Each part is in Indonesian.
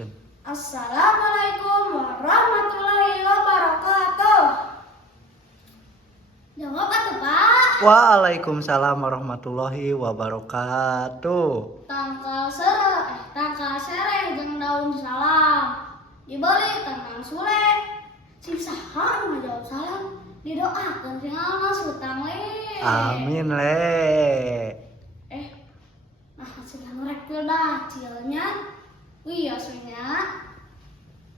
Chen. Assalamualaikum warahmatullahi wabarakatuh. Jawab atuh Pak. Waalaikumsalam warahmatullahi wabarakatuh. Tangkal sereh jeung daun salam. Dibeli tentang Sule. Si saha nu ngajawab salam didoakeun tinggalna sutang le. Amin le. Nah cenah rek dah cilnya. Wiosnya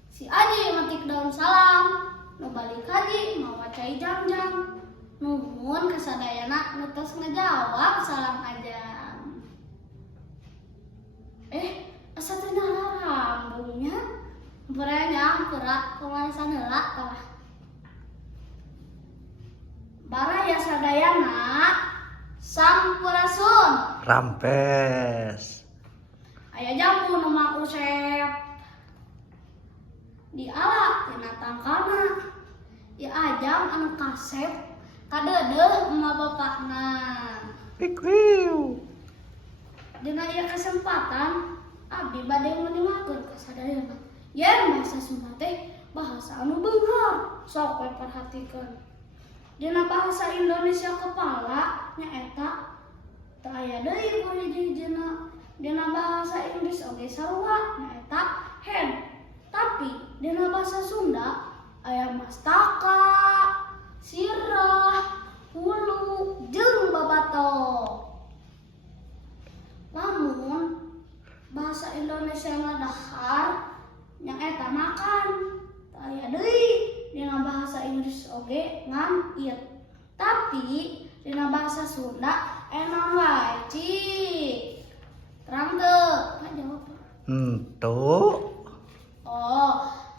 si Aji metik daun salam, nu balik haji mau wacai jam-jam, nuhun kasadayana nu tos ngejawab salam ajam. Asa teh nyala rambungnya, berenya perak kemanasan heula tah. Baraya sadayana sampurasun. Rampes. Aya jambu nu mang usep. Diala tina tangkalna. Ieu ajam anu kasep kadeudeuh emak bapakna. Pikwiu. Dina ieu kesempatan abdi bade ngeuningakeun ka sadayana. Yen bahasa Sunda teh bahasa anu beunghar, sok we perhatikeun. Dina bahasa Indonesia kepala nyaeta teu aya deui ku hiji-hijina. Dina bahasa Inggris oge sarua nyaeta hand. Tapi dina bahasa Sunda aya mastaka, sirah, hulu, jeung babato. Lamun bahasa Indonesia na dahar nyaeta makan. Teu aya deui dina bahasa Inggris oge ngan eat. Tapi dina bahasa Sunda enon wae cik. Terang teu? Kan jawab. Henteu.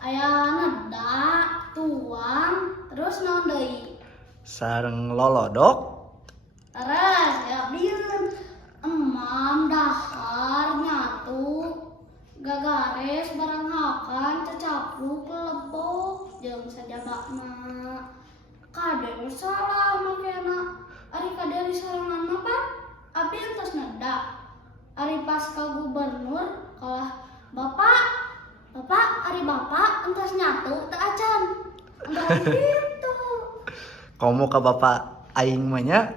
Aya neda, tuang, terus naon deui? Sareng lolodok. Terus ya bieun. Emam, dahar, nyatu, gagares, barang hakan, cacapluk, lebok, jeung sajabana. Kade salah makena. Ari kade sorangan mah Pak, abdi entos neda. Ari pas ka gubernur kalah Bapak, ari Bapak entos nyatu teu acan. Enggak gitu. Komo ka bapak aing mah nya.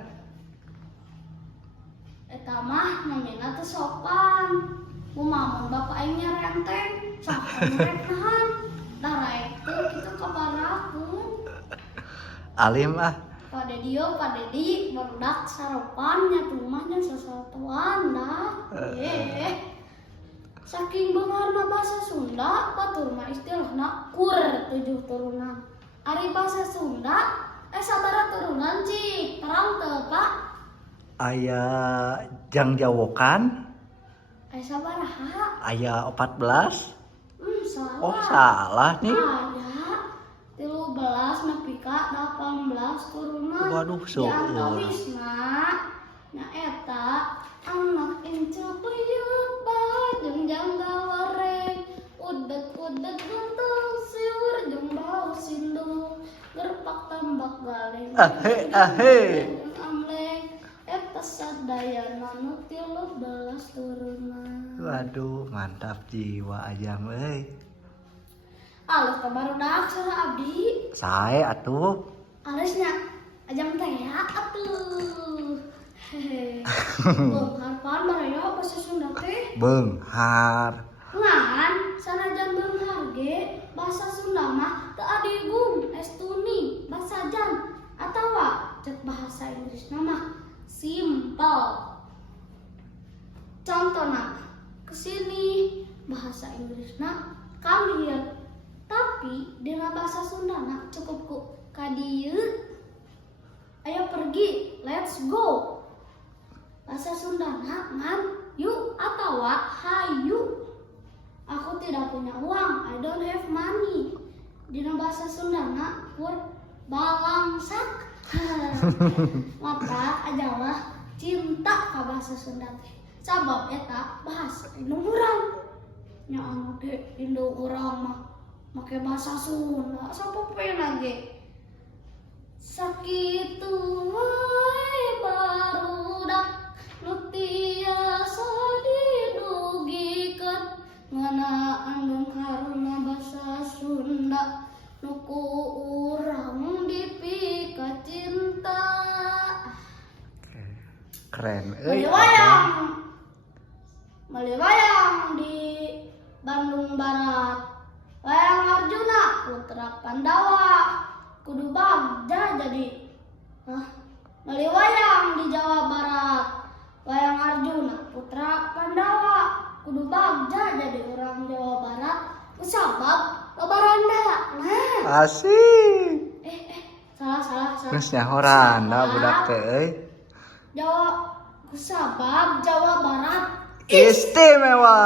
Eta mah namina teu sopan. Kumaha Bapak aing nya renteng, saha rek nahan. Da raek teu kitu kabarakeun. Alim ah. Padedi barudak sarapan nya rumahnya sasatuan dah. Saking beungarna bahasa Sunda, batur mah istilahna kur 7 turunan. Ari bahasa Sunda sabaraha turunan cik? Terang teu Pak? Aya jangjawokan. Sabaraha? Aya 14. Salah. Oh salah nih. Aya 13 nepi ka 18 turunan. Waduh, seueur. Diantowisna nyaeta anak enceu priuk jeung jangga wareng, udeg-udeg genteng siur jeung bau sindung, gerpak tambak galeng. Amleng eta sadayana nu 13 turunan. Waduh, mantap jiwa ajam euy. Alus ka barudak saha abdi? Sae atuh. Alusnya ajam teh ya atuh. Beunghar pan baraya bahasa Sunda teh. Beunghar. Ngan sanajan beunghar ge bahasa Sunda mah teu adigung estuni basajan atawa cek bahasa Inggrisna mah simple. Contohna kesini bahasa Inggrisna come here. Tapi dina bahasa Sundana cukup ku kadieu. Ayo pergi, let's go. Bahasa Sundana ngan yuk atawa hayu. Aku tidak punya uang, I don't have money. Dina bahasa Sundana kur balangsak. Maka adalah cinta ka bahasa Sunda teh. Sabab eta bahasa Indonesian. Nya anu teh Indo urang mah make bahasa Sunda sapopena ge. Sakitu wae barudak nu tiasa didugikeun ngeunaan Keren. Meuli wayang di Bandung Barat. Wayang Arjuna putra Pandawa kudu bagja jadi. Meuli wayang di Jawa Barat. Wayang Arjuna putra Pandawa kudu bagja jadi orang Jawa Barat. Sabab lobaranda. Nah. Asik. Salah. Geus nyahoranda budak teh euy. Sabab Jawa Barat. Istimewa.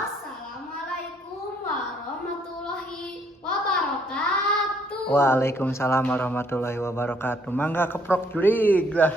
Wassalamualaikum warahmatullahi wabarakatuh. Waalaikumsalam warahmatullahi wabarakatuh. Mangga keprok jurig lah.